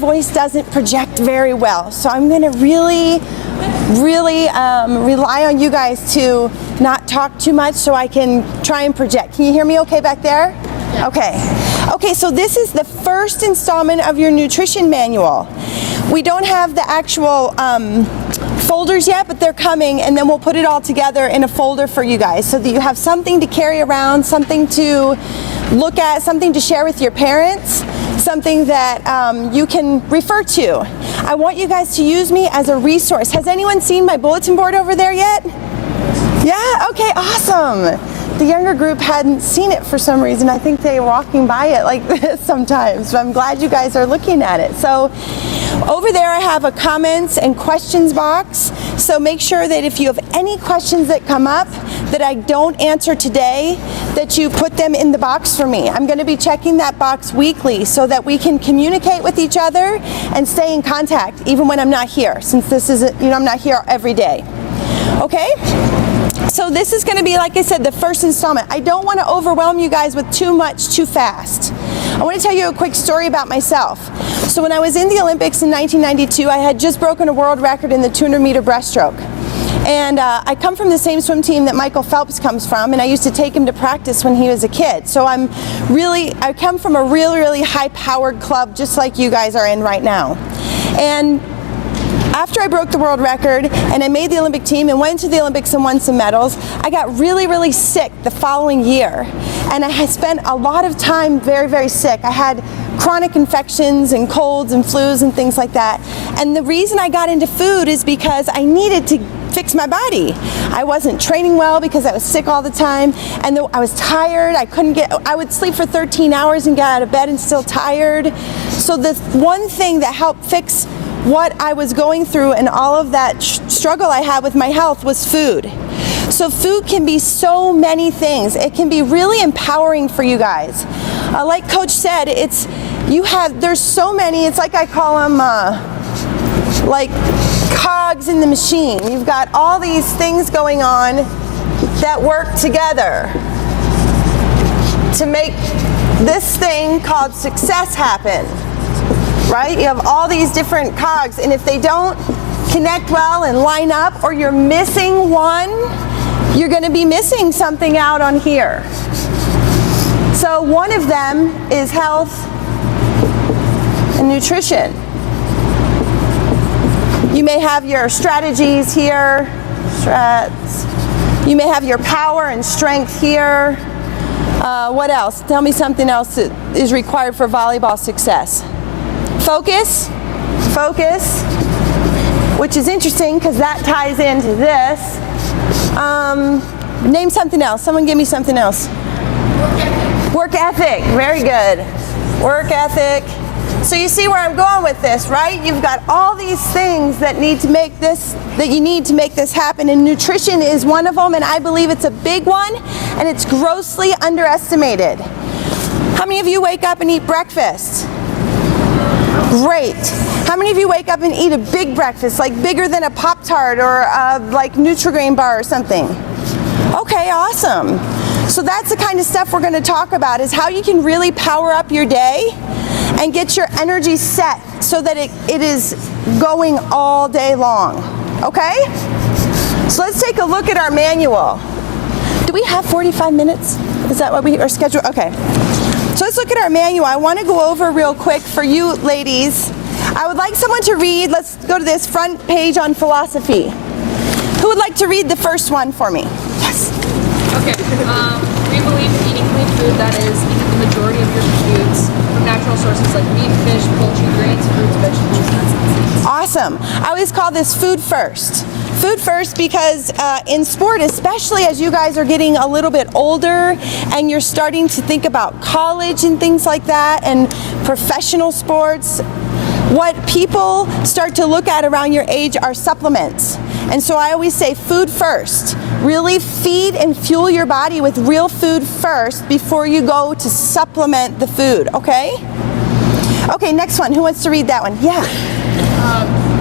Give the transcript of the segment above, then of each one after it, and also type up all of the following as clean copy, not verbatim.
voice doesn't project very well. So I'm going to really rely on you guys to not talk too much so I can try and project. Can you hear me okay back there? Yeah. Okay, so this is the first installment of your nutrition manual. We don't have the actual folders yet, but they're coming, and then we'll put it all together in a folder for you guys so that you have something to carry around, something to look at, something to share with your parents, something that you can refer to. I want you guys to use me as a resource. Has anyone seen my bulletin board over there yet? Yeah? Okay, awesome. The younger group hadn't seen it for some reason. I think they were walking by it like this sometimes, but I'm glad you guys are looking at it. So over there I have a comments and questions box. So make sure that if you have any questions that come up that I don't answer today, that you put them in the box for me. I'm going to be checking that box weekly so that we can communicate with each other and stay in contact even when I'm not here, since this is, I'm not here every day. Okay? So this is going to be, like I said, the first installment. I don't want to overwhelm you guys with too much too fast. I want to tell you a quick story about myself. So when I was in the Olympics in 1992, I had just broken a world record in the 200-meter breaststroke. And I come from the same swim team that Michael Phelps comes from, and I used to take him to practice when he was a kid. So I come from a really high-powered club just like you guys are in right now. And after I broke the world record and I made the Olympic team and went to the Olympics and won some medals, I got really sick the following year. And I had spent a lot of time very sick. I had chronic infections and colds and flus and things like that. And the reason I got into food is because I needed to fix my body. I wasn't training well because I was sick all the time, and I was tired. I would sleep for 13 hours and get out of bed and still tired. So the one thing that helped fix what I was going through and all of that struggle I had with my health was food. So food can be so many things. It can be really empowering for you guys. Like Coach said, there's so many, it's like I call them like cogs in the machine. You've got all these things going on that work together to make this thing called success happen. Right? You have all these different cogs, and if they don't connect well and line up, or you're missing one, you're going to be missing something out on here. So one of them is health and nutrition. You may have your strategies here, you may have your power and strength here. What else? Tell me something else that is required for volleyball success. Focus, which is interesting because that ties into this. Name something else. Someone give me something else. Work ethic. Very good. Work ethic. So you see where I'm going with this, right? You've got all these things that you need to make this happen, and nutrition is one of them, and I believe it's a big one, and it's grossly underestimated. How many of you wake up and eat breakfast? Great. How many of you wake up and eat a big breakfast, like bigger than a Pop-Tart or like Nutri-Grain bar or something? Okay, awesome. So that's the kind of stuff we're going to talk about, is how you can really power up your day and get your energy set so that it is going all day long. Okay? So let's take a look at our manual. Do we have 45 minutes? Is that what we are scheduled? Okay. So let's look at our manual. I want to go over real quick for you ladies. I would like someone to read, let's go to this front page on philosophy. Who would like to read the first one for me? Yes. Okay. We believe in eating clean food, that is, eating the majority of your foods from natural sources like meat, fish, poultry, grains, fruits, vegetables, nuts, and seeds. Awesome. I always call this food first. Food first because in sport, especially as you guys are getting a little bit older and you're starting to think about college and things like that and professional sports, what people start to look at around your age are supplements. And so I always say food first. Really feed and fuel your body with real food first before you go to supplement the food, okay? Okay, next one. Who wants to read that one? Yeah.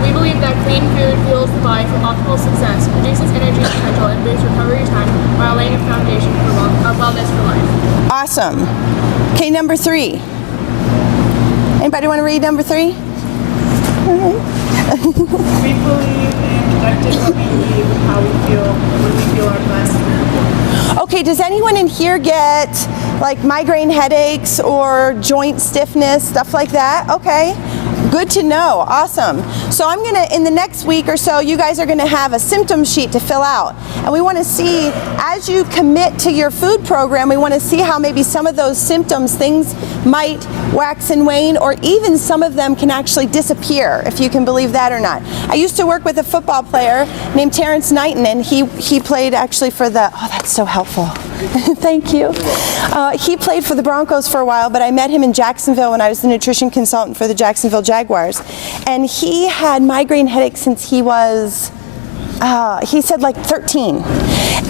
We believe that clean food fuels the body for optimal success, reduces energy potential, and boosts recovery time while laying a foundation for wellness for life. Awesome. Okay, number 3. Anybody want to read number 3? We believe in connecting what we eat with how we feel when we feel our best. Okay, does anyone in here get like migraine headaches or joint stiffness, stuff like that? Okay. Good to know. Awesome. So I'm going to, in the next week or so, you guys are going to have a symptom sheet to fill out. And we want to see, as you commit to your food program, we want to see how maybe some of those symptoms, things might wax and wane, or even some of them can actually disappear, if you can believe that or not. I used to work with a football player named Terrence Knighton, and he played actually for the, oh, that's so helpful. Thank you. He played for the Broncos for a while, but I met him in Jacksonville when I was the nutrition consultant for the Jacksonville Jaguars. And he had migraine headaches since he was, he said like 13.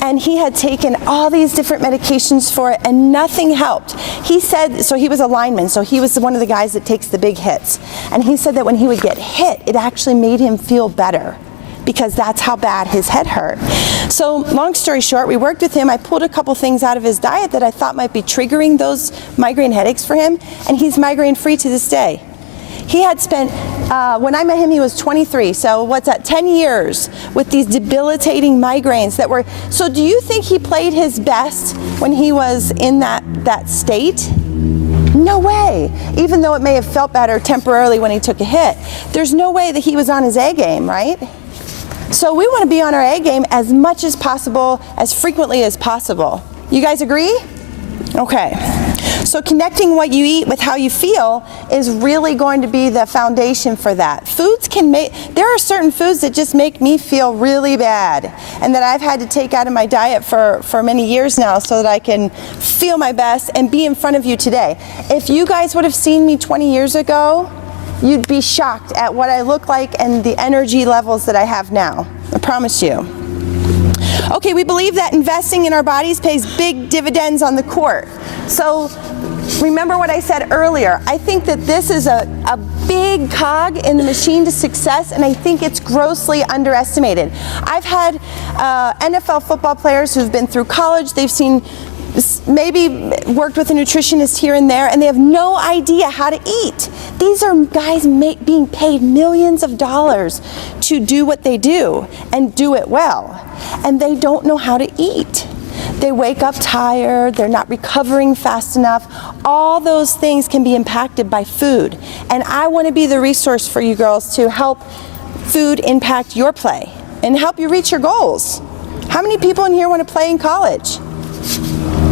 And he had taken all these different medications for it and nothing helped. He said, so he was a lineman, so he was one of the guys that takes the big hits. And he said that when he would get hit, it actually made him feel better, because that's how bad his head hurt. So long story short, we worked with him. I pulled a couple things out of his diet that I thought might be triggering those migraine headaches for him, and he's migraine free to this day. He had spent, when I met him, he was 23, so what's that, 10 years with these debilitating migraines that were, so do you think he played his best when he was in that state? No way. Even though it may have felt better temporarily when he took a hit, there's no way that he was on his A game, right? So we want to be on our A game as much as possible, as frequently as possible. You guys agree? Okay. So connecting what you eat with how you feel is really going to be the foundation for that. Foods can make, there are certain foods that just make me feel really bad, and that I've had to take out of my diet for many years now so that I can feel my best and be in front of you today. If you guys would have seen me 20 years ago, you'd be shocked at what I look like and the energy levels that I have now. I promise you. Okay, we believe that investing in our bodies pays big dividends on the court. So remember what I said earlier. I think that this is a big cog in the machine to success, and I think it's grossly underestimated. I've had NFL football players who've been through college. They've seen, maybe worked with a nutritionist here and there, and they have no idea how to eat. These are guys being paid millions of dollars to do what they do and do it well, and they don't know how to eat. They wake up tired, they're not recovering fast enough. All those things can be impacted by food, and I want to be the resource for you girls to help food impact your play and help you reach your goals. How many people in here want to play in college?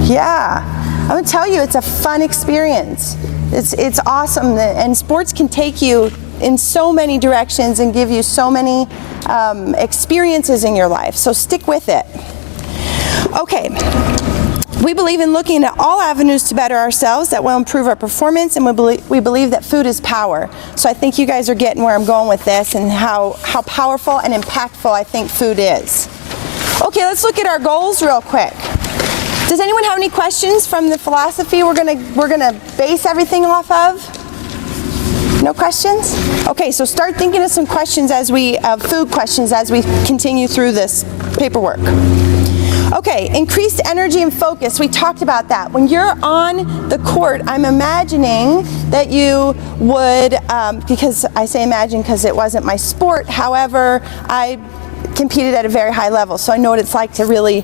Yeah, I'm gonna tell you, it's a fun experience. It's awesome, and sports can take you in so many directions and give you so many experiences in your life, so stick with it. Okay, we believe in looking at all avenues to better ourselves that will improve our performance, and we believe that food is power. So I think you guys are getting where I'm going with this and how powerful and impactful I think food is. Okay, let's look at our goals real quick. Does anyone have any questions from the philosophy we're gonna base everything off of? No questions? Okay, so start thinking of some questions as we, food questions as we continue through this paperwork. Okay, increased energy and focus. We talked about that. When you're on the court, I'm imagining that you would, because I say imagine because it wasn't my sport, however, I competed at a very high level, so I know what it's like to really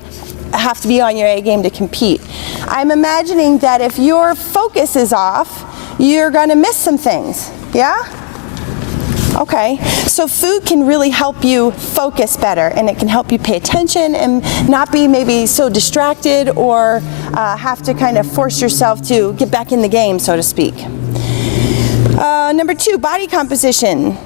have to be on your A game to compete. I'm imagining that if your focus is off, you're gonna miss some things, yeah? Okay, so food can really help you focus better, and it can help you pay attention and not be maybe so distracted or have to kind of force yourself to get back in the game, so to speak. Number 2, body composition.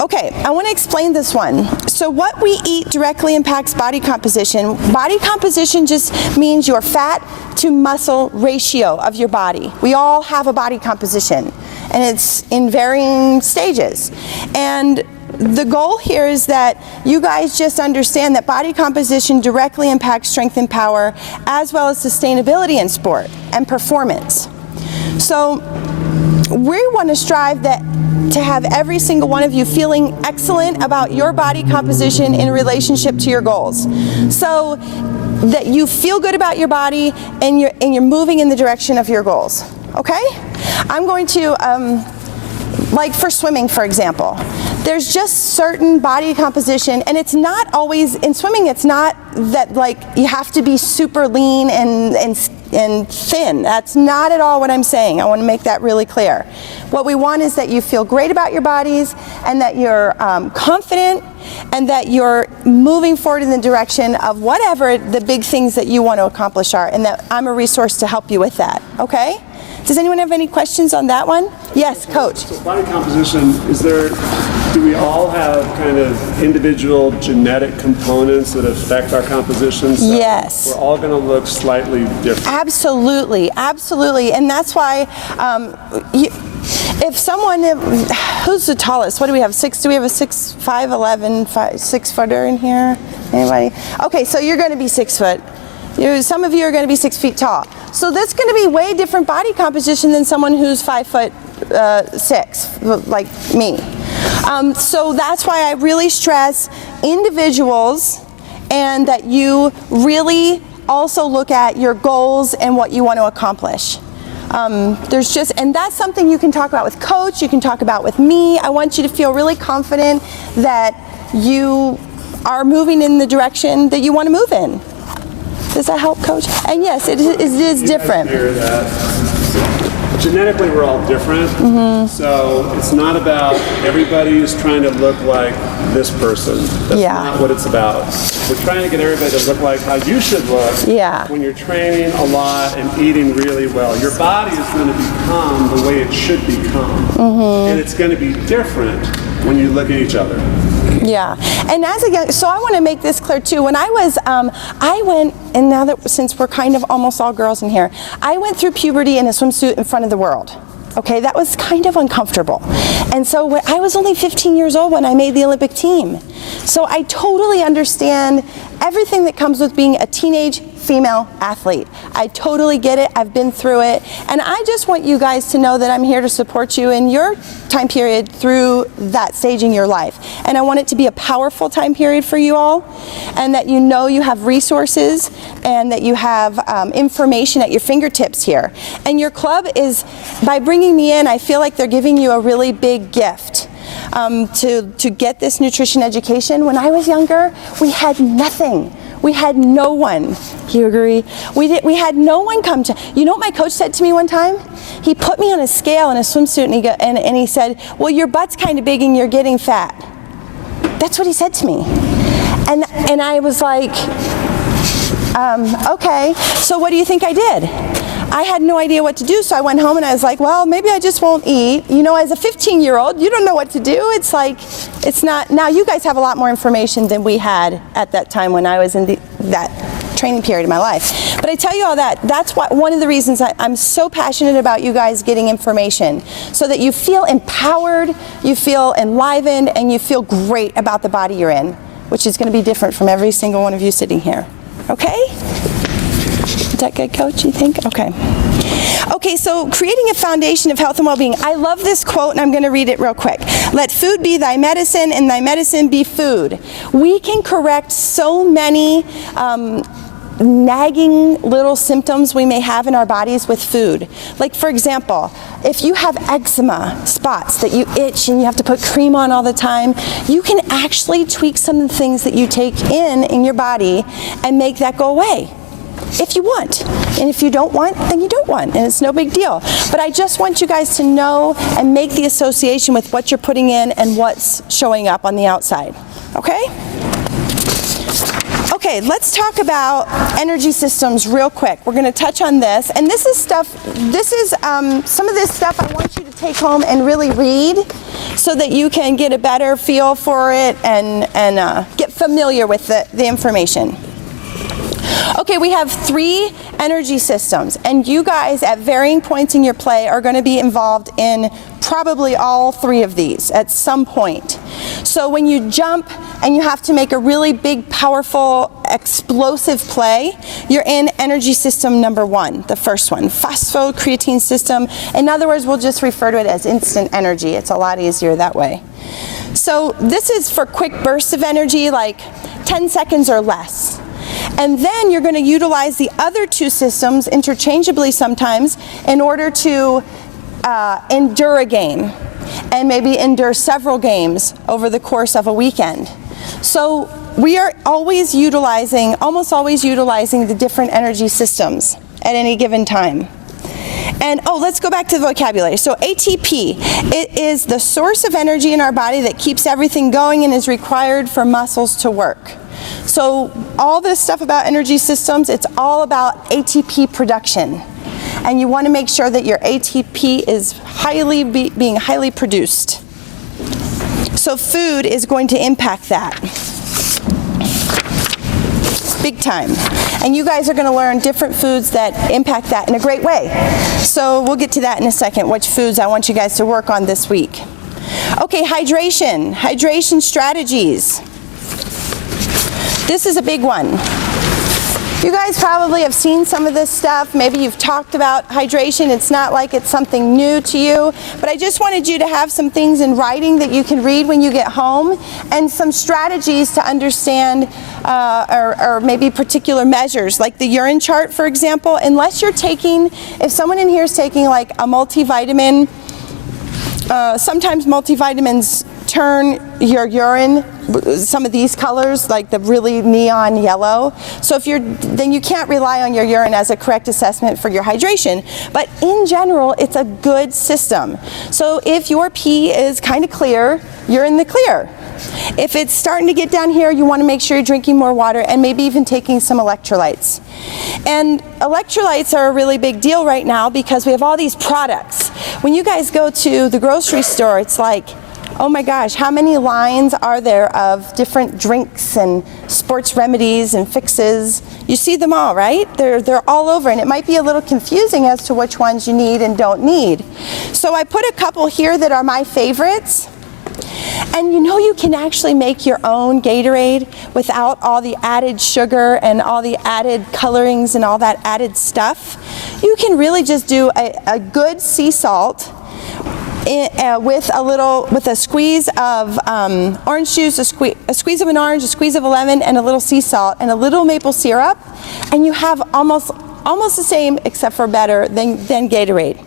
Okay, I want to explain this one. So what we eat directly impacts body composition. Body composition just means your fat to muscle ratio of your body. We all have a body composition, and it's in varying stages. And the goal here is that you guys just understand that body composition directly impacts strength and power, as well as sustainability in sport and performance. So we want to strive to have every single one of you feeling excellent about your body composition in relationship to your goals. So that you feel good about your body and you're moving in the direction of your goals. Okay? I'm going to, like for swimming, for example, There's just certain body composition, and it's not always, in swimming, it's not that like you have to be super lean and thin. That's not at all what I'm saying. I want to make that really clear. What we want is that you feel great about your bodies, and that you're confident, and that you're moving forward in the direction of whatever the big things that you want to accomplish are, and that I'm a resource to help you with that, okay? Does anyone have any questions on that one? Yes, Coach. So body composition, do we all have kind of individual genetic components that affect our composition? So yes. We're all going to look slightly different. Absolutely, absolutely. And that's why if someone, who's the tallest? What do we have? Do we have a 6'5", 11, 6-footer in here? Anybody? Okay, so you're going to be 6 foot. Some of you are going to be 6 feet tall. So that's going to be way different body composition than someone who's 5'6", like me. So that's why I really stress individuals, and that you really also look at your goals and what you want to accomplish. And that's something you can talk about with Coach, you can talk about with me. I want you to feel really confident that you are moving in the direction that you want to move in. Does that help, Coach? And yes, it is different. Genetically, we're all different, so it's not about everybody's trying to look like this person. That's not what it's about. We're trying to get everybody to look like how you should look when you're training a lot and eating really well. Your body is going to become the way it should become, and it's going to be different when you look at each other. Yeah, and so I want to make this clear too. When I was, I went, and now that since we're kind of almost all girls in here, I went through puberty in a swimsuit in front of the world. Okay, that was kind of uncomfortable. And so I was only 15 years old when I made the Olympic team. So I totally understand everything that comes with being a teenage female athlete. I totally get it. I've been through it. And I just want you guys to know that I'm here to support you in your time period through that stage in your life. And I want it to be a powerful time period for you all, and that you know you have resources, and that you have information at your fingertips here. And your club is, by bringing me in, I feel like they're giving you a really big gift. To get this nutrition education. When I was younger, we had nothing. We had no one. You agree? We had no one come to. You know what my coach said to me one time? He put me on a scale in a swimsuit, and he said, "Well, your butt's kind of big and you're getting fat." That's what he said to me, and I was like, okay. So what do you think I did? I had no idea what to do, so I went home and I was like, well, maybe I just won't eat. You know, as a 15-year-old, you don't know what to do. It's like, it's not, now you guys have a lot more information than we had at that time when I was in that training period of my life. But I tell you all that, that's one of the reasons I'm so passionate about you guys getting information, so that you feel empowered, you feel enlivened, and you feel great about the body you're in, which is going to be different from every single one of you sitting here. Okay? Is that good, Coach, you think? Okay. Okay, so creating a foundation of health and well-being. I love this quote, and I'm going to read it real quick. Let food be thy medicine, and thy medicine be food. We can correct so many nagging little symptoms we may have in our bodies with food. Like, for example, if you have eczema spots that you itch and you have to put cream on all the time, you can actually tweak some of the things that you take in your body and make that go away. If you want. And if you don't want, then you don't want, and it's no big deal. But I just want you guys to know and make the association with what you're putting in and what's showing up on the outside. Okay? Okay, let's talk about energy systems real quick. We're going to touch on this, and this is some of this stuff I want you to take home and really read, so that you can get a better feel for it and get familiar with the information. Okay, we have 3 energy systems, and you guys at varying points in your play are going to be involved in probably all 3 of these at some point. So when you jump and you have to make a really big, powerful, explosive play, you're in energy system number 1, the first one, phosphocreatine system. In other words, we'll just refer to it as instant energy. It's a lot easier that way. So this is for quick bursts of energy, like 10 seconds or less. And then you're going to utilize the other 2 systems interchangeably sometimes in order to endure a game. and maybe endure several games over the course of a weekend. So we are always utilizing, almost always utilizing the different energy systems at any given time. And let's go back to the vocabulary. So ATP, it is the source of energy in our body that keeps everything going and is required for muscles to work. So all this stuff about energy systems, it's all about ATP production. And you want to make sure that your ATP is being highly produced. So food is going to impact that big time. And you guys are going to learn different foods that impact that in a great way. So we'll get to that in a second, which foods I want you guys to work on this week. Okay, hydration strategies. This is a big one. You guys probably have seen some of this stuff. Maybe you've talked about hydration. It's not like it's something new to you, but I just wanted you to have some things in writing that you can read when you get home, and some strategies to understand or maybe particular measures, like the urine chart, for example. Unless you're taking, if someone in here is taking like a multivitamin, sometimes multivitamins turn your urine some of these colors, like the really neon yellow. So then you can't rely on your urine as a correct assessment for your hydration. But in general, it's a good system. So if your pee is kind of clear, you're in the clear. If it's starting to get down here, you want to make sure you're drinking more water and maybe even taking some electrolytes. And electrolytes are a really big deal right now because we have all these products. When you guys go to the grocery store, it's like, oh my gosh, how many lines are there of different drinks and sports remedies and fixes? You see them all, right? They're all over, and it might be a little confusing as to which ones you need and don't need. So I put a couple here that are my favorites. And you can actually make your own Gatorade without all the added sugar and all the added colorings and all that added stuff. You can really just do a good sea salt with a squeeze of orange juice, a squeeze of an orange, a squeeze of a lemon, and a little sea salt, and a little maple syrup, and you have almost the same, except for better, than Gatorade.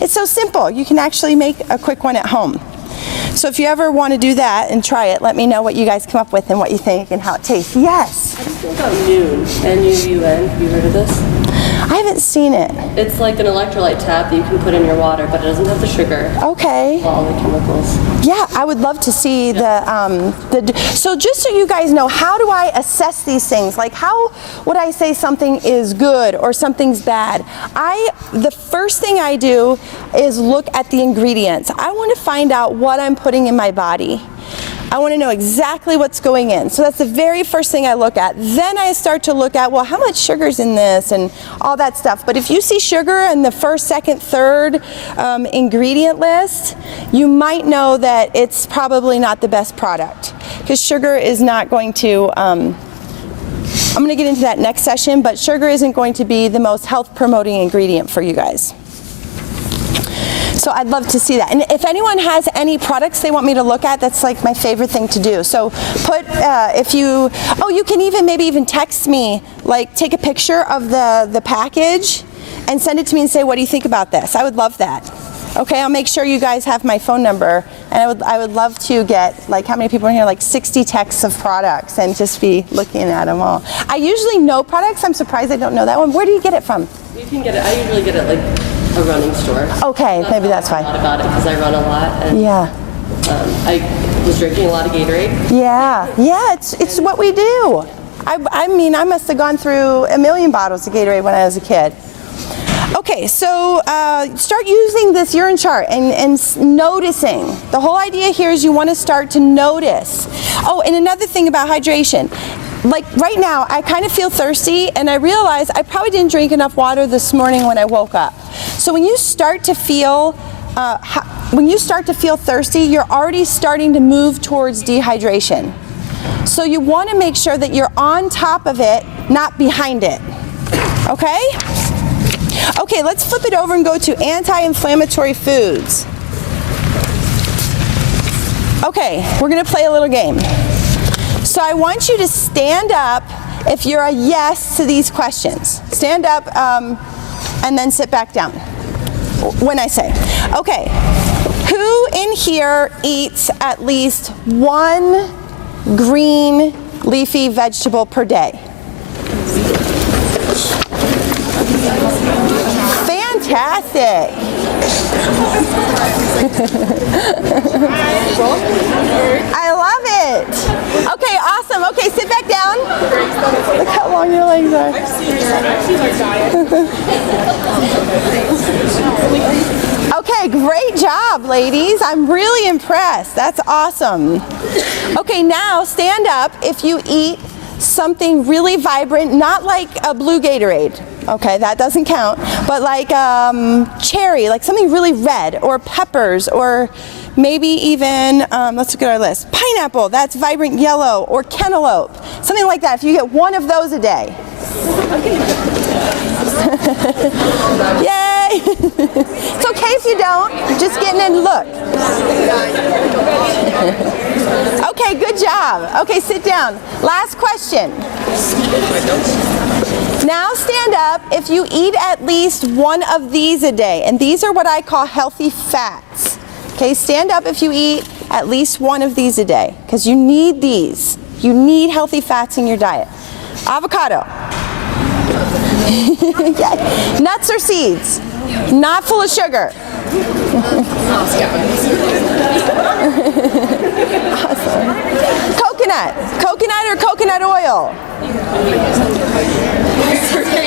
It's so simple. You can actually make a quick one at home. So if you ever want to do that and try it, let me know what you guys come up with and what you think and how it tastes. Yes? How do you feel about Noon? N-U-U-N. Have you heard of this? I haven't seen it. It's like an electrolyte tab that you can put in your water, but it doesn't have the sugar. Okay. All the chemicals. Yeah, I would love to see so just so you guys know, how do I assess these things? Like, how would I say something is good or something's bad? The first thing I do is look at the ingredients. I want to find out what I'm putting in my body. I want to know exactly what's going in. So that's the very first thing I look at. Then I start to look at, well, how much sugar's in this and all that stuff. But if you see sugar in the first, second, third ingredient list, you might know that it's probably not the best product, because sugar is not going to, I'm going to get into that next session, but sugar isn't going to be the most health promoting ingredient for you guys. So I'd love to see that. And if anyone has any products they want me to look at, that's like my favorite thing to do. So you can even text me, like take a picture of the package and send it to me and say, what do you think about this? I would love that. Okay, I'll make sure you guys have my phone number, and I would love to get, like, how many people are in here? Like 60 texts of products, and just be looking at them all. I usually know products. I'm surprised I don't know that one. Where do you get it from? You can get it. I usually get it like a running store. Okay, maybe that's why. I know a lot about it because I run a lot. And, yeah. I was drinking a lot of Gatorade. Yeah, it's what we do. I mean, I must have gone through a million bottles of Gatorade when I was a kid. Okay, so start using this urine chart and noticing. The whole idea here is you want to start to notice. Oh, and another thing about hydration. Like right now, I kind of feel thirsty, and I realize I probably didn't drink enough water this morning when I woke up. So when you start to feel thirsty, you're already starting to move towards dehydration. So you want to make sure that you're on top of it, not behind it. Okay? Okay, let's flip it over and go to anti-inflammatory foods. Okay, we're going to play a little game. So I want you to stand up if you're a yes to these questions. Stand up and then sit back down when I say. Okay, who who in here eats at least one green leafy vegetable per day? Fantastic. I love it. Okay, awesome. Okay, sit back down. Look how long your legs are. Okay, great job, ladies. I'm really impressed. That's awesome. Okay, now stand up if you eat something really vibrant, not like a blue Gatorade. Okay, that doesn't count, but like cherry, like something really red, or peppers, or maybe even, let's look at our list, pineapple, that's vibrant yellow, or cantaloupe, something like that. If you get one of those a day. Yay! It's okay if you don't, just getting in, look. Okay, good job. Okay, sit down. Last question. Now stand up if you eat at least one of these a day, and these are what I call healthy fats. Okay, stand up if you eat at least one of these a day, because you need these. You need healthy fats in your diet. Avocado. Yeah. Nuts or seeds. Not full of sugar. Awesome. Coconut. Coconut or coconut oil.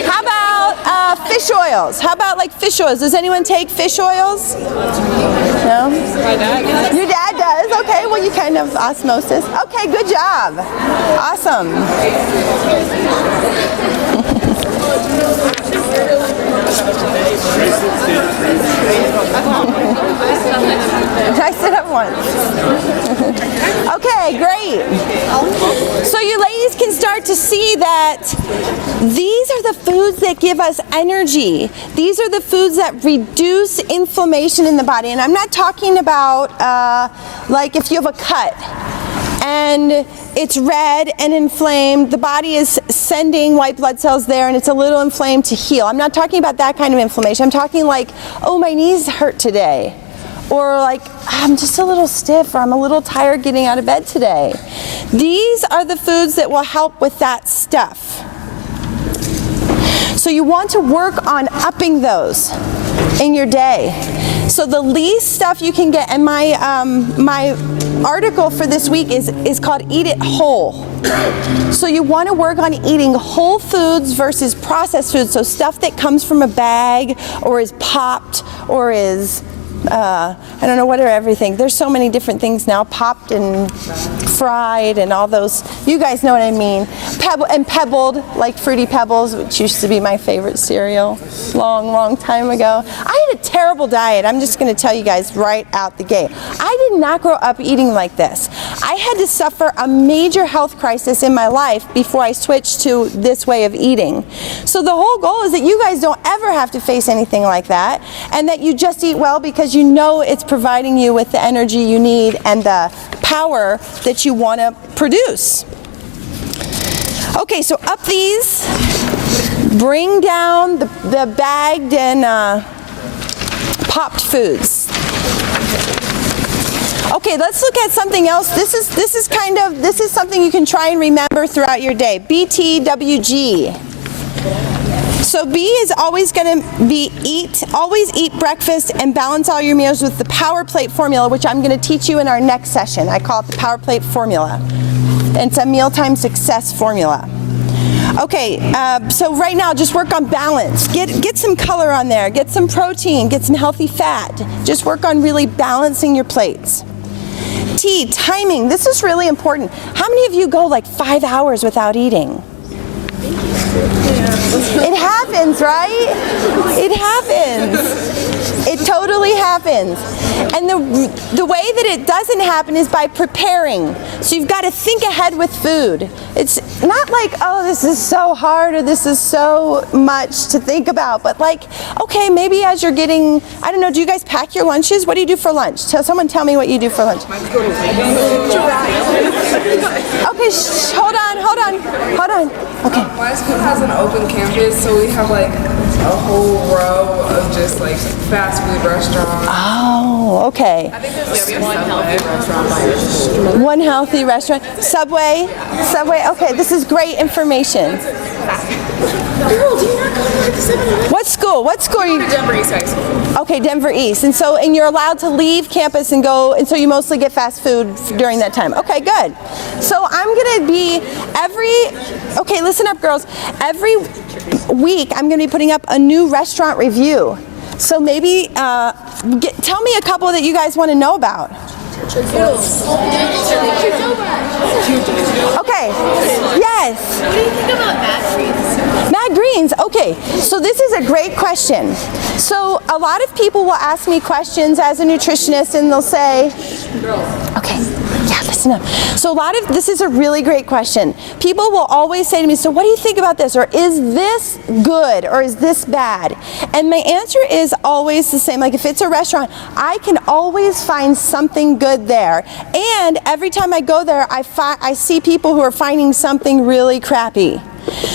How about fish oils? How about like fish oils? Does anyone take fish oils? No? My dad does. Your dad does? Okay, well you kind of osmosis. Okay, good job. Awesome. I sit up once. Okay, great. So you ladies can start to see that these are the foods that give us energy. These are the foods that reduce inflammation in the body. And I'm not talking about like if you have a cut and it's red and inflamed, the body is sending white blood cells there and it's a little inflamed to heal. I'm not talking about that kind of inflammation. I'm talking like, oh, my knees hurt today. Or like, I'm just a little stiff, or I'm a little tired getting out of bed today. These are the foods that will help with that stuff. So you want to work on upping those in your day. So the least stuff you can get, and my article for this week is called Eat It Whole. So you want to work on eating whole foods versus processed foods. So stuff that comes from a bag or is popped or is I don't know what are everything. There's so many different things now, popped and fried and all those. You guys know what I mean. Pebbled, like Fruity Pebbles, which used to be my favorite cereal long time ago. I had a terrible diet. I'm just going to tell you guys right out the gate. I did not grow up eating like this. I had to suffer a major health crisis in my life before I switched to this way of eating. So the whole goal is that you guys don't ever have to face anything like that, and that you just eat well because you know it's providing you with the energy you need and the power that you want to produce. Okay, so up these, bring down the bagged and popped foods. Okay, let's look at something else. This is something you can try and remember throughout your day. BTWG. So B is always going to be always eat breakfast and balance all your meals with the Power Plate formula, which I'm going to teach you in our next session. I call it the Power Plate formula. And it's a mealtime success formula. Okay, so right now just work on balance. Get some color on there, get some protein, get some healthy fat. Just work on really balancing your plates. T, timing. This is really important. How many of you go like 5 hours without eating? It happens, right? It happens. It totally happens. And the way that it doesn't happen is by preparing. So you've got to think ahead with food. It's not like, oh, this is so hard or this is so much to think about, but like, okay, maybe as you're getting, I don't know, do you guys pack your lunches? What do you do for lunch? Someone tell me what you do for lunch. Okay, hold on. Okay. My school has an open campus, so we have like a whole row of just like fast food restaurants. Oh, okay. I think there's one healthy restaurant by your school. One healthy restaurant. Subway. Okay, this is great information. Girl, do you not go to the 7-Eleven? What school? What school are you? Denver East High School. Okay, Denver East. And you're allowed to leave campus and go, and so you mostly get fast food during that time. Okay, good. So I'm gonna be okay, listen up girls. Every week I'm gonna be putting up a new restaurant review. So maybe, tell me a couple that you guys wanna know about. Noodles. Okay, yes. What do you think about Mad Greens? Mad Greens, okay. So this is a great question. So a lot of people will ask me questions as a nutritionist and they'll say, okay, yeah, listen up. So this is a really great question. People will always say to me, so what do you think about this? Or is this good? Or is this bad? And my answer is always the same. Like if it's a restaurant, I can always find something good there. And every time I go there, I see people who are finding something really crappy.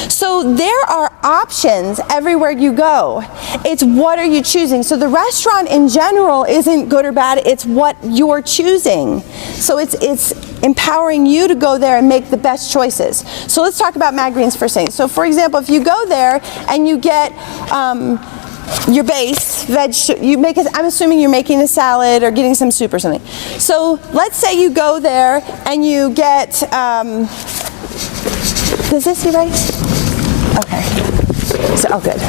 So there are options everywhere you go. It's what are you choosing? So the restaurant in general isn't good or bad, it's what you're choosing. So it's empowering you to go there and make the best choices. So let's talk about Mad Greens for a second. So for example, if you go there and you get your base I'm assuming you're making a salad or getting some soup or something. So let's say you go there and you get does this see right? Okay. So, good.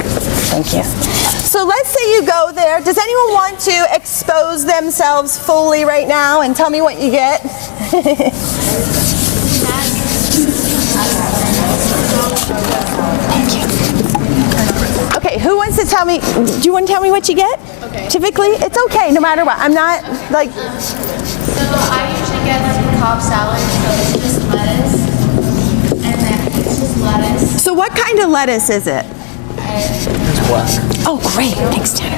Thank you. So let's say you go there. Does anyone want to expose themselves fully right now and tell me what you get? Thank you. Okay, who wants to tell me? Do you want to tell me what you get? Okay. Typically, it's okay, no matter what. I'm not like. So I usually get like a Cobb salad, so it's just lettuce. Lettuce. So what kind of lettuce is it? It's black. Oh, great. Thanks, Tanner.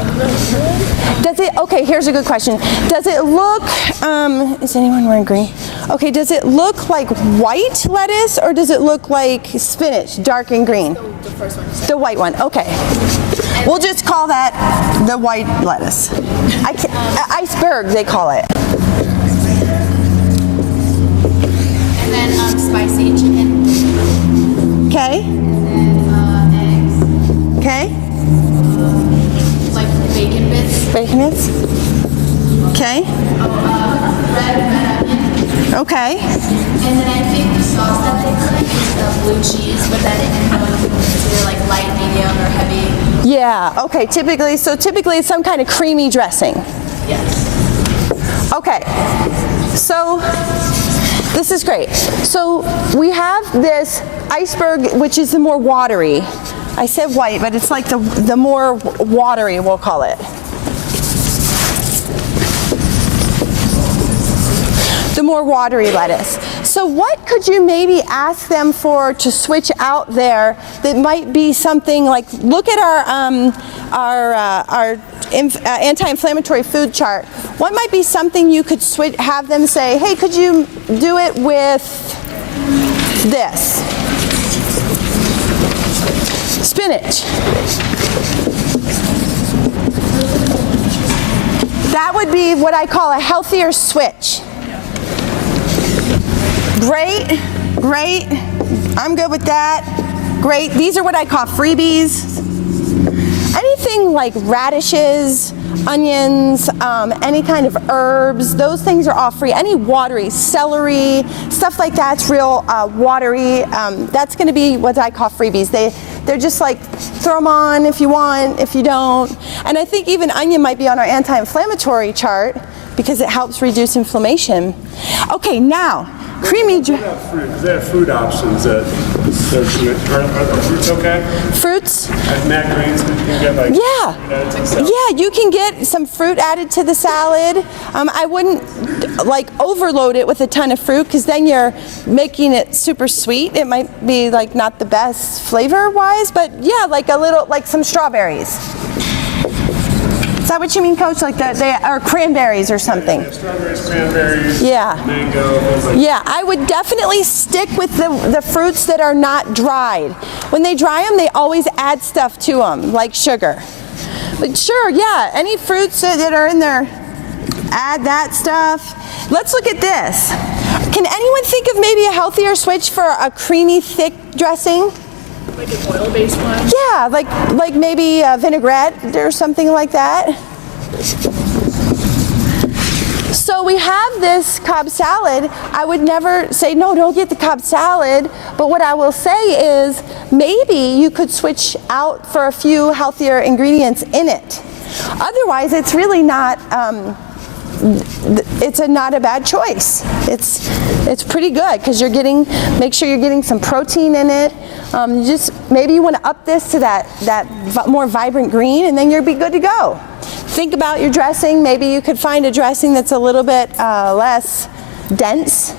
Okay, here's a good question. Does it look, is anyone wearing green? Okay, does it look like white lettuce or does it look like spinach, dark and green? The first one you said. The white one, okay. We'll just call that the white lettuce. Iceberg, they call it. And then spicy chicken. Okay. And eggs. Okay. Like bacon bits. Bacon bits. Okay. Red onion. Okay. And then I think the sauce that they put is the blue cheese, but then it's either like light, medium, or heavy. Yeah, okay, typically it's some kind of creamy dressing. Yes. Okay, so this is great. So we have this iceberg, which is the more watery. I said white, but it's like the more watery, we'll call it. The more watery lettuce. So what could you maybe ask them for to switch out there that might be something like, look at our anti-inflammatory food chart. What might be something you could have them say, hey, could you do it with this? Spinach. That would be what I call a healthier switch. Great, great. I'm good with that. Great. These are what I call freebies. Anything like radishes, onions, any kind of herbs, those things are all free. Any watery, celery, stuff like that's real watery. That's going to be what I call freebies. They're just like, throw them on if you want, if you don't. And I think even onion might be on our anti-inflammatory chart because it helps reduce inflammation. Okay, now, creamy. They have fruit options. Are fruits okay? Fruits? At Mad Greens, you can get like you can get some fruit added to the salad. I wouldn't like overload it with a ton of fruit because then you're making it super sweet. It might be like not the best flavor wise, but yeah, like a little, like some strawberries. that what you mean, Coach? Like they are cranberries or something? Yeah, strawberries, cranberries, yeah. mango, things like yeah, I would definitely stick with the fruits that are not dried. When they dry them, they always add stuff to them, like sugar. But sure, yeah, any fruits that are in there, add that stuff. Let's look at this. Can anyone think of maybe a healthier switch for a creamy, thick dressing? Like an oil-based one? Yeah, like maybe a vinaigrette or something like that. So we have this Cobb salad. I would never say, no, don't get the Cobb salad. But what I will say is maybe you could switch out for a few healthier ingredients in it. Otherwise, it's really not, not a bad choice. It's pretty good because make sure you're getting some protein in it. Maybe you want to up this to that more vibrant green, and then you'll be good to go. Think about your dressing. Maybe you could find a dressing that's a little bit less dense.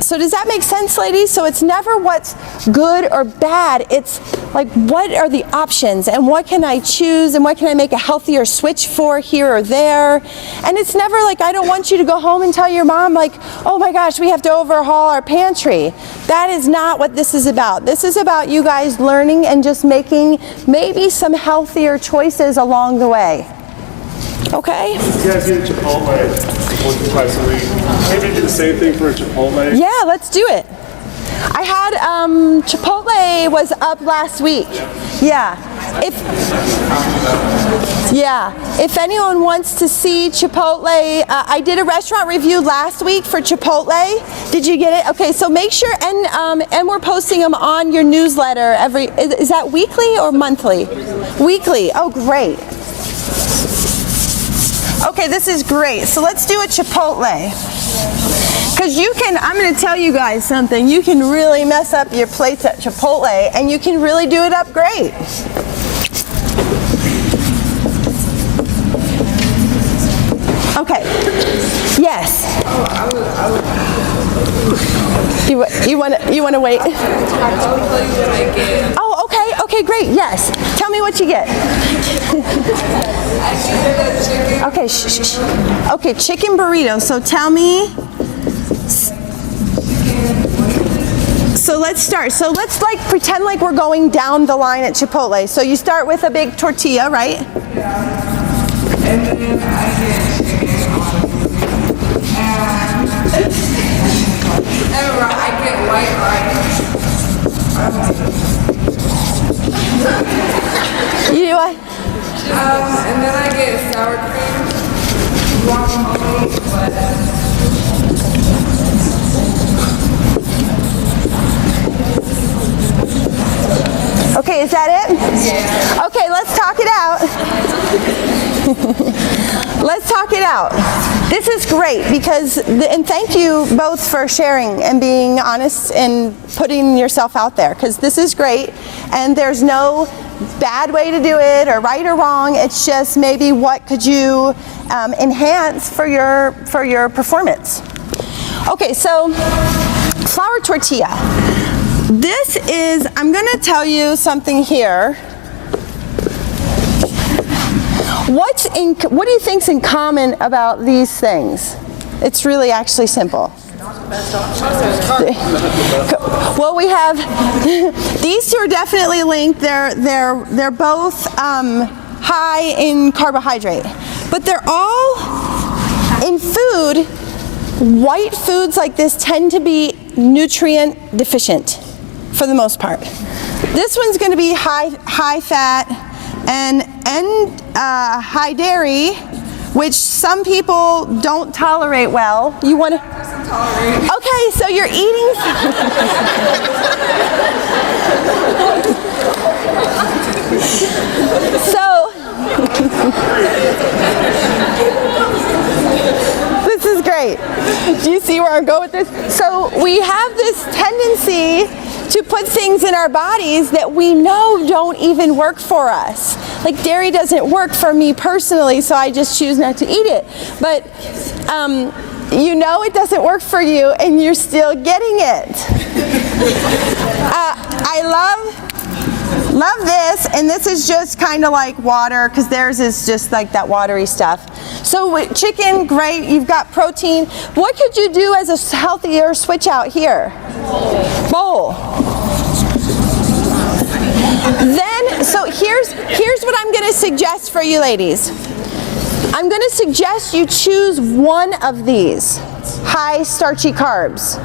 So does that make sense, ladies? So it's never what's good or bad. It's like, what are the options and what can I choose and what can I make a healthier switch for here or there? And it's never like, I don't want you to go home and tell your mom like, oh my gosh, we have to overhaul our pantry. That is not what this is about. This is about you guys learning and just making maybe some healthier choices along the way. Okay? You guys eat Chipotle once or twice a week. Maybe do the same thing for a Chipotle. Yeah, let's do it. I had Chipotle was up last week. Yeah. If anyone wants to see Chipotle, I did a restaurant review last week for Chipotle. Did you get it? Okay, so make sure and we're posting them on your newsletter is that weekly or monthly? Weekly. Oh, great. Okay, this is great. So let's do a Chipotle. Because I'm going to tell you guys something. You can really mess up your plates at Chipotle, and you can really do it up great. Okay. Yes. You want to wait? Oh, okay. Okay, great. Yes. Tell me what you get. Okay. Shh. Okay, chicken burrito. So tell me. So let's start. So let's pretend like we're going down the line at Chipotle. So you start with a big tortilla, right? Yeah. And then I get chicken and I get white rice. You do what? And then I get sour cream, guacamole, lettuce. Okay, is that it? Yeah. Okay, let's talk it out. Let's talk it out. This is great because, and thank you both for sharing and being honest and putting yourself out there, because this is great and there's no bad way to do it or right or wrong. It's just maybe what could you enhance for your performance. Okay, so flour tortilla. This is, I'm going to tell you something here. What do you think's in common about these things? It's really actually simple. Well, we have these two are definitely linked. They're both high in carbohydrate, but they're all in food. White foods like this tend to be nutrient deficient for the most part. This one's going to be high fat and high dairy, which some people don't tolerate well. You want to? Okay, so you're eating. So this is great. Do you see where I'm going with this? So we have this tendency to put things in our bodies that we know don't even work for us. Like dairy doesn't work for me personally, so I just choose not to eat it. But you know it doesn't work for you, and you're still getting it. I Love this, and this is just kind of like water, because theirs is just like that watery stuff. So with chicken, great, you've got protein. What could you do as a healthier switch out here? Bowl. Then, so here's what I'm going to suggest for you ladies. I'm going to suggest you choose one of these high starchy carbs.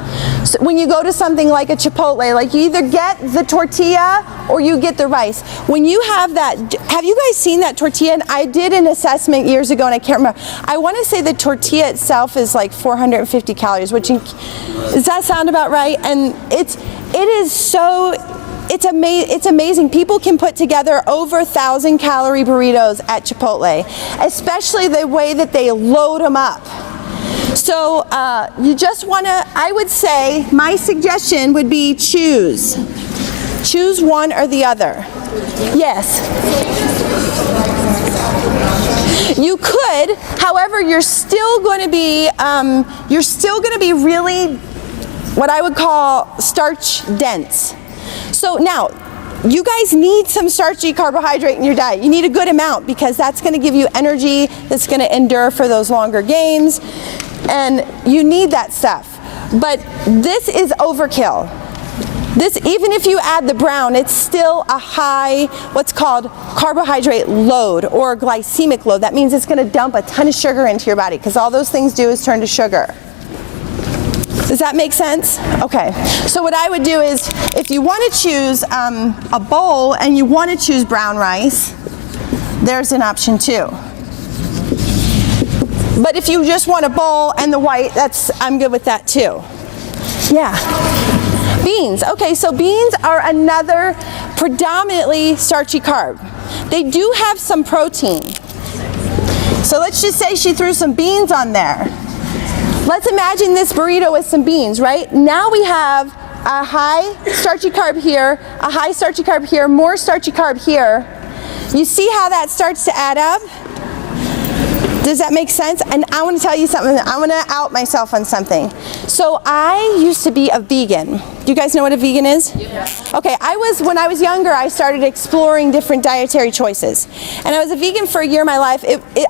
So when you go to something like a Chipotle, like you either get the tortilla or you get the rice. When you have that, have you guys seen that tortilla? And I did an assessment years ago and I can't remember. I want to say the tortilla itself is like 450 calories, which, does that sound about right? And it is so, it's amazing. People can put together over 1,000 calorie burritos at Chipotle, especially the way that they load them up. So you just want to, I would say, my suggestion would be choose. Choose one or the other. Yes? You could, however, you're still going to be really what I would call starch dense. So now, you guys need some starchy carbohydrate in your diet. You need a good amount because that's going to give you energy that's going to endure for those longer gains. And you need that stuff. But this is overkill. This, even if you add the brown, it's still a high, what's called carbohydrate load or glycemic load. That means it's going to dump a ton of sugar into your body because all those things do is turn to sugar. Does that make sense? Okay. So what I would do is, if you want to choose a bowl and you want to choose brown rice, there's an option too. But if you just want a bowl and the white, I'm good with that too. Yeah. Beans. Okay, so beans are another predominantly starchy carb. They do have some protein. So let's just say she threw some beans on there. Let's imagine this burrito with some beans, right? Now we have a high starchy carb here, a high starchy carb here, more starchy carb here. You see how that starts to add up? Does that make sense? And I want to tell you something. I want to out myself on something. So I used to be a vegan. Do you guys know what a vegan is? Yeah. Okay, when I was younger, I started exploring different dietary choices. And I was a vegan for a year of my life.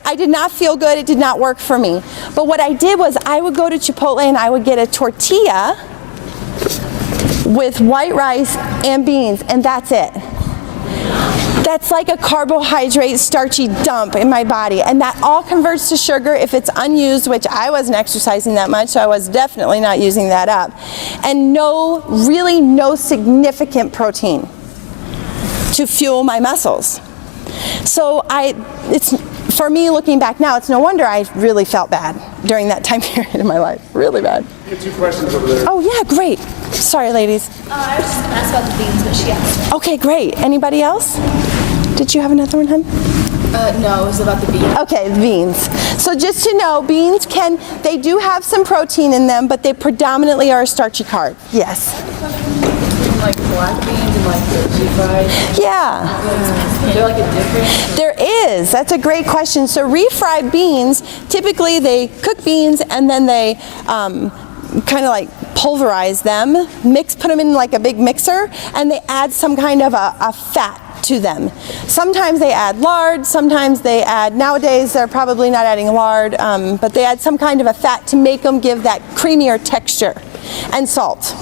I did not feel good. It did not work for me. But what I did was I would go to Chipotle and I would get a tortilla with white rice and beans, and that's it. That's like a carbohydrate starchy dump in my body, and that all converts to sugar if it's unused, which I wasn't exercising that much, so I was definitely not using that up, and really no significant protein to fuel my muscles. So for me, looking back now, it's no wonder I really felt bad during that time period in my life, really bad. I have 2 questions over there. Oh yeah, great. Sorry, ladies. I was just going to ask about the beans, but she asked. Okay, great. Anybody else? Did you have another one, hon? No, it was about the beans. Okay, beans. So just to know, beans they do have some protein in them, but they predominantly are a starchy carb. Yes. Like black beans and like refried? Yeah. Is there like a difference? There is. That's a great question. So refried beans, typically they cook beans and then they kind of like pulverize them, put them in like a big mixer, and they add some kind of a fat to them. Sometimes they add lard, sometimes they add, nowadays they're probably not adding lard, but they add some kind of a fat to make them give that creamier texture, and salt.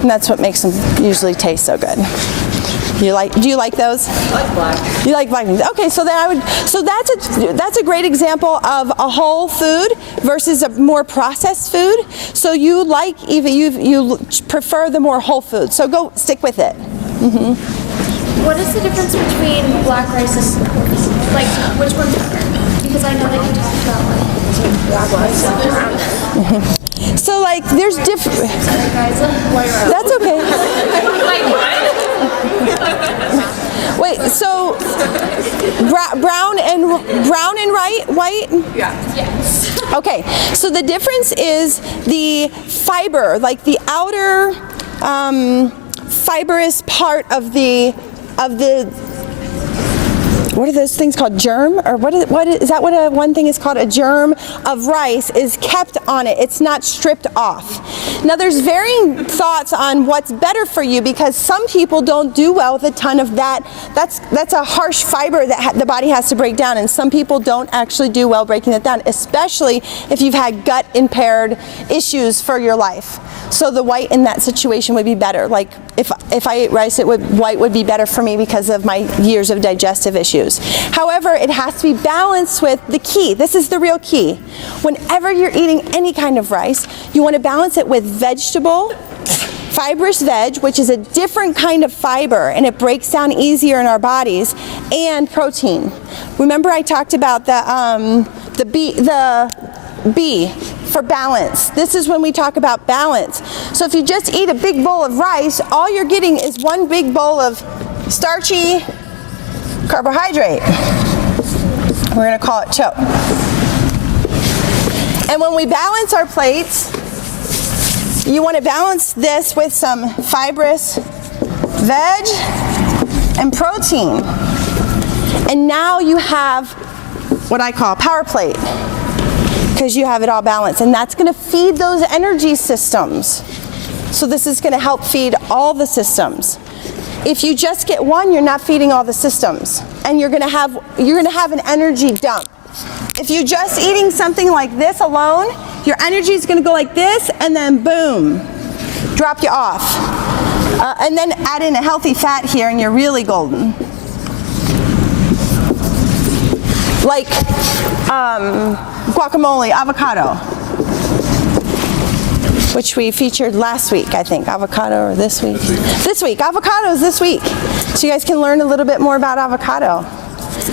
And that's what makes them usually taste so good. Do you like those? I like black. You like black beans? Okay, so then that's a great example of a whole food versus a more processed food. So you prefer the more whole food. So go stick with it. Mm-hmm. What is the difference between black rice and like which one's better? Because I know that you talked about like black rice and brown rice. So like there's different. Sorry guys, white rice. That's okay. Wait, so brown and white? Yeah. Yes. Okay, so the difference is the fiber, like the outer fibrous part of the what are those things called, germ? Or what is that what one thing is called? A germ of rice is kept on it. It's not stripped off. Now there's varying thoughts on what's better for you, because some people don't do well with a ton of that. That's a harsh fiber that the body has to break down, and some people don't actually do well breaking it down, especially if you've had gut impaired issues for your life. So the white in that situation would be better. Like if I ate rice, white would be better for me because of my years of digestive issues. However, it has to be balanced with the key. This is the real key. Whenever you're eating any kind of rice, you want to balance it with vegetable, fibrous veg, which is a different kind of fiber, and it breaks down easier in our bodies, and protein. Remember I talked about the B for balance. This is when we talk about balance. So if you just eat a big bowl of rice, all you're getting is one big bowl of starchy carbohydrate. We're going to call it choke. And when we balance our plates, you want to balance this with some fibrous veg and protein. And now you have what I call a power plate, because you have it all balanced, and that's going to feed those energy systems. So this is going to help feed all the systems. If you just get one, you're not feeding all the systems, and you're going to have an energy dump. If you're just eating something like this alone, your energy is going to go like this, and then boom, drop you off. And then add in a healthy fat here, and you're really golden. Like guacamole, avocado, which we featured last week, I think. Avocado, or this week? This week. Avocado is this week. So you guys can learn a little bit more about avocado.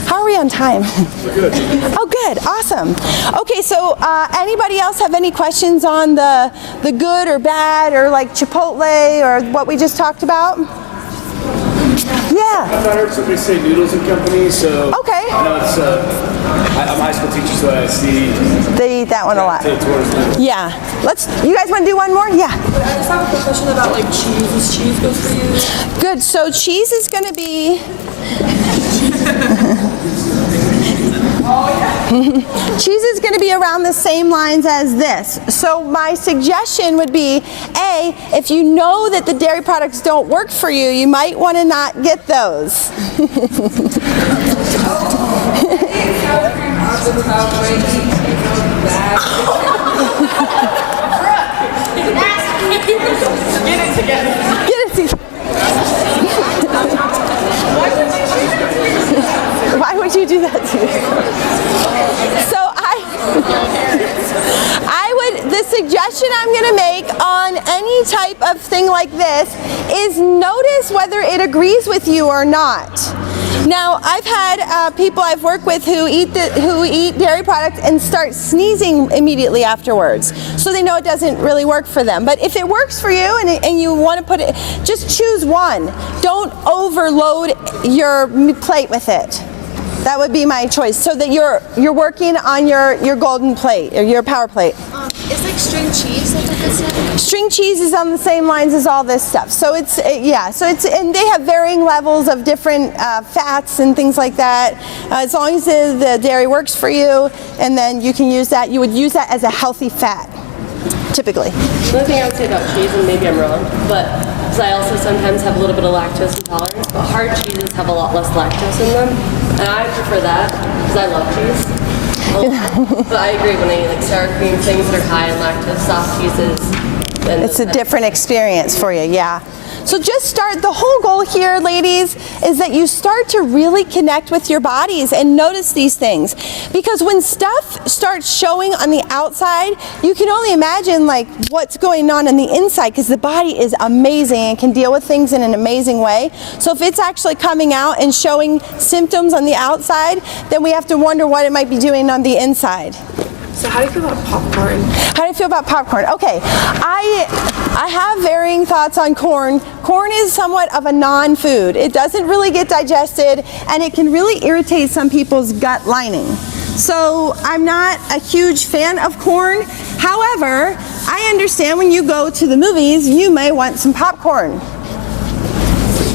How are we on time? We're good. Oh, good. Awesome. Okay, so anybody else have any questions on the good or bad, or like Chipotle, or what we just talked about? Yeah. I've heard somebody say Noodles and Company, so okay. I know it's, I'm a high school teacher, so I see they eat that one a lot. Yeah. You guys want to do one more? Yeah. I just have a quick question about like cheese. Is cheese good for you? Good. So cheese is going to be... Cheese is going to be around the same lines as this. So my suggestion would be, A, if you know that the dairy products don't work for you, you might want to not get those. Get it together. Get it together. Why would you do that to me? So the suggestion I'm going to make on any type of thing like this is notice whether it agrees with you or not. Now, I've had people I've worked with who eat dairy products and start sneezing immediately afterwards, so they know it doesn't really work for them. But if it works for you and you want to put it, just choose one. Don't overload your plate with it. That would be my choice, so that you're working on your golden plate, or your power plate. Is like string cheese like a good snack? String cheese is on the same lines as all this stuff. So it's and they have varying levels of different fats and things like that. As long as the dairy works for you, and then you can use that. You would use that as a healthy fat, typically. The only thing I would say about cheese, and maybe I'm wrong, but because I also sometimes have a little bit of lactose intolerance, but hard cheeses have a lot less lactose in them, and I prefer that because I love cheese. But I agree, when I eat like sour cream, things that are high in lactose, soft cheeses, then it's a different experience for you, yeah. So just start, the whole goal here, ladies, is that you start to really connect with your bodies and notice these things. Because when stuff starts showing on the outside, you can only imagine like what's going on the inside, because the body is amazing and can deal with things in an amazing way. So if it's actually coming out and showing symptoms on the outside, then we have to wonder what it might be doing on the inside. So how do you feel about popcorn? How do you feel about popcorn? Okay, I have varying thoughts on corn. Corn is somewhat of a non-food. It doesn't really get digested, and it can really irritate some people's gut lining. So I'm not a huge fan of corn. However, I understand when you go to the movies, you may want some popcorn.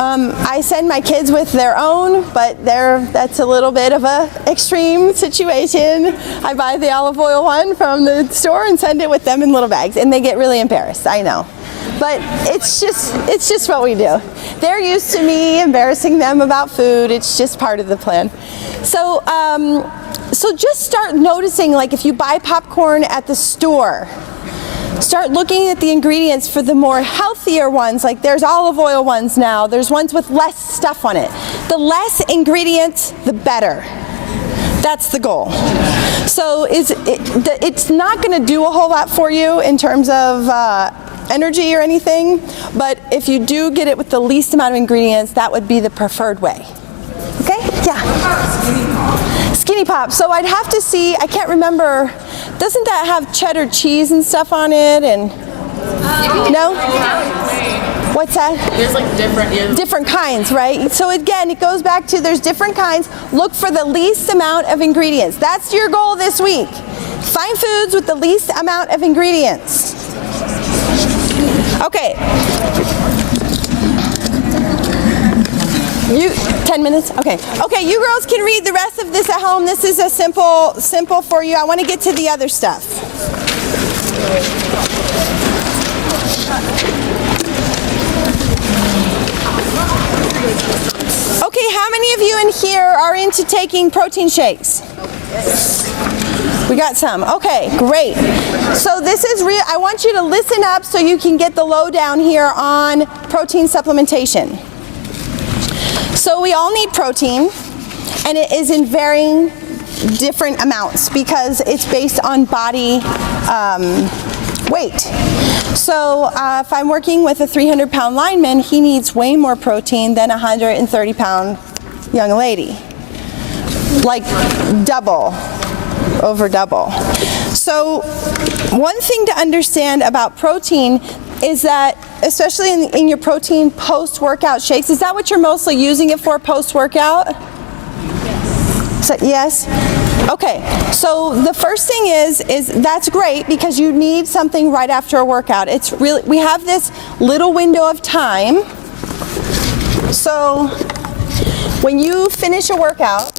I send my kids with their own, but that's a little bit of a extreme situation. I buy the olive oil one from the store and send it with them in little bags, and they get really embarrassed, I know. But it's just what we do. They're used to me embarrassing them about food. It's just part of the plan. So just start noticing, like if you buy popcorn at the store, start looking at the ingredients for the more healthier ones. Like there's olive oil ones now. There's ones with less stuff on it. The less ingredients, the better. That's the goal. So it's not going to do a whole lot for you in terms of energy or anything, but if you do get it with the least amount of ingredients, that would be the preferred way. Okay? Yeah. Skinny Pop. So I'd have to see, I can't remember, doesn't that have cheddar cheese and stuff on it? And no? What's that? There's like different kinds, right? So again, it goes back to there's different kinds. Look for the least amount of ingredients. That's your goal this week. Find foods with the least amount of ingredients. Okay. 10 minutes? Okay. Okay, you girls can read the rest of this at home. This is a simple for you. I want to get to the other stuff. Okay, how many of you in here are into taking protein shakes? We got some. Okay, great. So this is real. I want you to listen up so you can get the lowdown here on protein supplementation. So we all need protein, and it is in varying different amounts because it's based on body weight. So if I'm working with a 300-pound lineman, he needs way more protein than a 130-pound young lady. Like double. Over double. So one thing to understand about protein is that, especially in your protein post-workout shakes, is that what you're mostly using it for, post-workout? Yes. So, yes? Okay, so the first thing is that's great because you need something right after a workout. It's really, we have this little window of time. So when you finish a workout,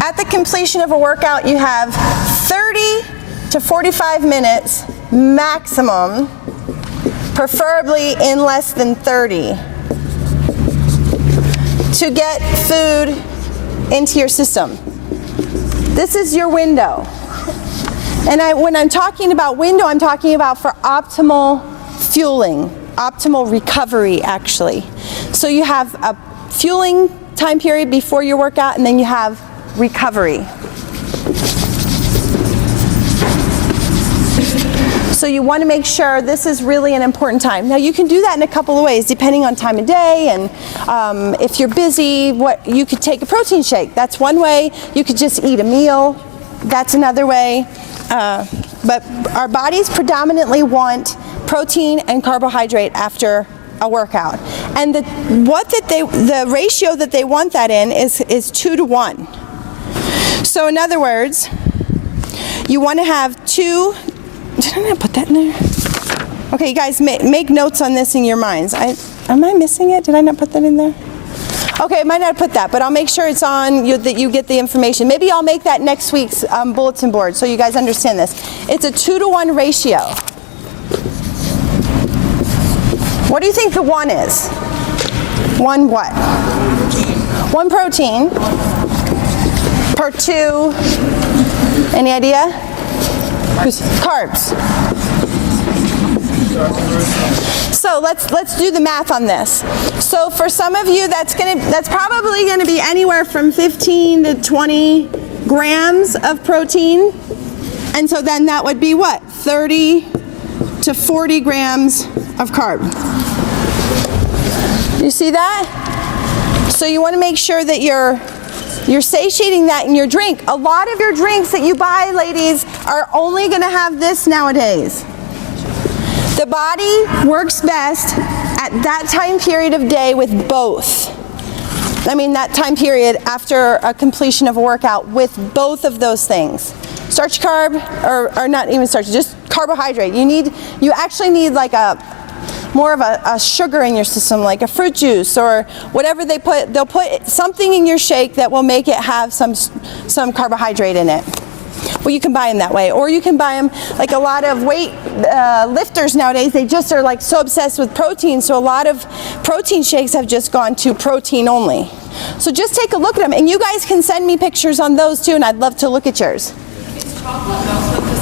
at the completion of a workout, you have 30 to 45 minutes maximum, preferably in less than 30, to get food into your system. This is your window. And when I'm talking about window, I'm talking about for optimal fueling, optimal recovery, actually. So you have a fueling time period before your workout, and then you have recovery. So you want to make sure this is really an important time. Now you can do that in a couple of ways depending on time of day, and if you're busy, you could take a protein shake. That's one way. You could just eat a meal. That's another way. But our bodies predominantly want protein and carbohydrate after a workout. And the ratio that they want that in is 2 to 1. So in other words, you want to have 2. Did I not put that in there? Okay, you guys, make notes on this in your minds. Am I missing it? Did I not put that in there? Okay, I might not put that, but I'll make sure it's on that you get the information. Maybe I'll make that next week's bulletin board so you guys understand this. It's a 2 to 1 ratio. What do you think the 1 is? 1 what? 1 protein per 2, any idea? Carbs. So let's do the math on this. So for some of you, that's probably going to be anywhere from 15 to 20 grams of protein, and so then that would be what? 30 to 40 grams of carb. You see that? So you want to make sure that you're satiating that in your drink. A lot of your drinks that you buy, ladies, are only going to have this nowadays. The body works best at that time period of day with both. I mean that time period after a completion of a workout with both of those things. Starch carb, or not even starch, just carbohydrate. You actually need like more of a sugar in your system, like a fruit juice or whatever they put. They'll put something in your shake that will make it have some carbohydrate in it. Well, you can buy them that way, or you can buy them like a lot of weight lifters nowadays. They just are like so obsessed with protein, so a lot of protein shakes have just gone to protein only. So just take a look at them, and you guys can send me pictures on those too, and I'd love to look at yours. Is chocolate milk the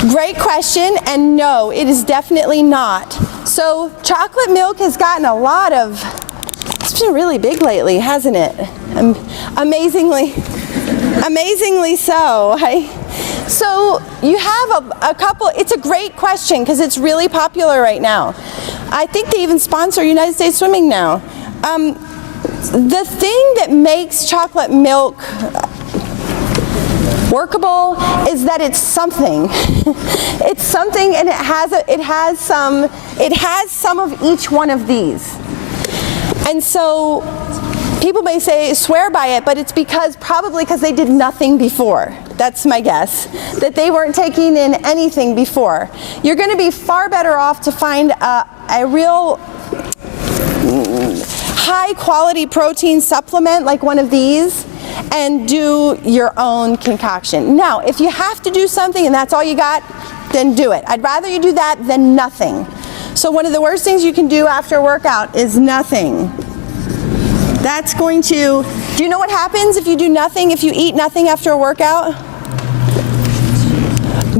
same? Great question, and no, it is definitely not. So chocolate milk has gotten a lot of, it's been really big lately, hasn't it? Amazingly so. So you have a couple, it's a great question because it's really popular right now. I think they even sponsor United States Swimming now. The thing that makes chocolate milk workable is that it's something. It's something, and it has some of each one of these. And so people may swear by it, but it's probably because they did nothing before. That's my guess, that they weren't taking in anything before. You're going to be far better off to find a real high quality protein supplement like one of these and do your own concoction. Now, if you have to do something and that's all you got, then do it. I'd rather you do that than nothing. So one of the worst things you can do after a workout is nothing. That's going to, do you know what happens if you do nothing, if you eat nothing after a workout?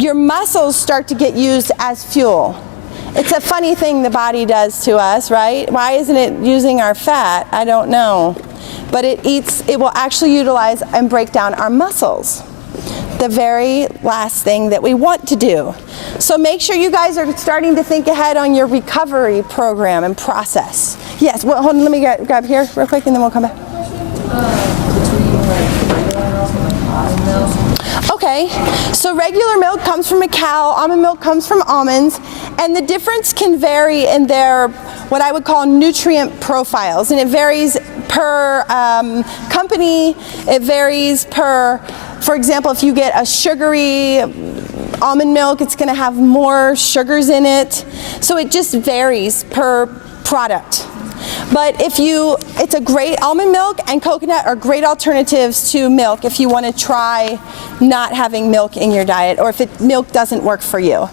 Your muscles start to get used as fuel. It's a funny thing the body does to us, right? Why isn't it using our fat? I don't know. But it will actually utilize and break down our muscles. The very last thing that we want to do. So make sure you guys are starting to think ahead on your recovery program and process. Yes, well, hold on, let me grab here real quick and then we'll come back. Okay, so regular milk comes from a cow, almond milk comes from almonds, and the difference can vary in their, what I would call nutrient profiles, and it varies per company, it varies for example, if you get a sugary almond milk, it's going to have more sugars in it, so it just varies per product. But it's a great, almond milk and coconut are great alternatives to milk if you want to try not having milk in your diet, or if milk doesn't work for you.